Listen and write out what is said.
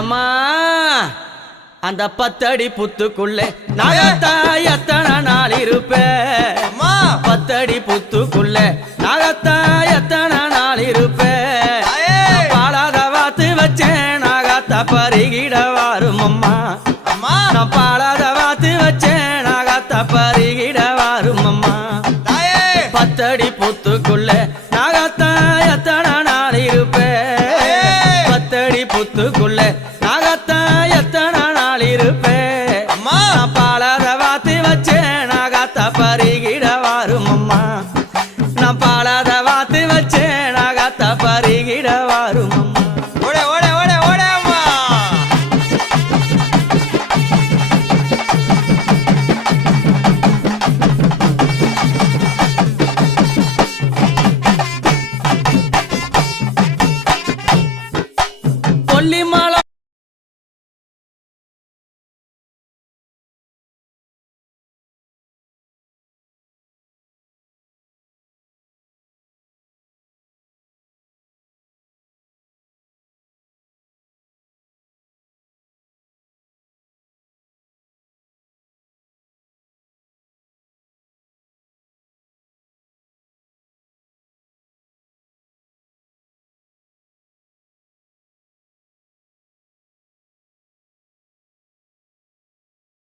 எம்மா அந்த 10 அடி புத்துக்குள்ளே நாகத்தா எத்தனை நாள் இருப்பேன் 10 அடி புத்துக்குள்ளே நாகத்தா எத்தனை நாள் இருப்பேன் பாலாத வாத்து வச்சேன் நாகத்தா பருகிட வாரும் அம்மா நான் பாலாத வாத்து வச்சேன் நாகத்தா பருகிட வாரும் அம்மா 10 அடி புத்துக்குள்ளே நாகத்தா எத்தனை நாள் இருப்பேன் 10 அடி புத்துக்குள்ளே நாகத்தா எத்தனை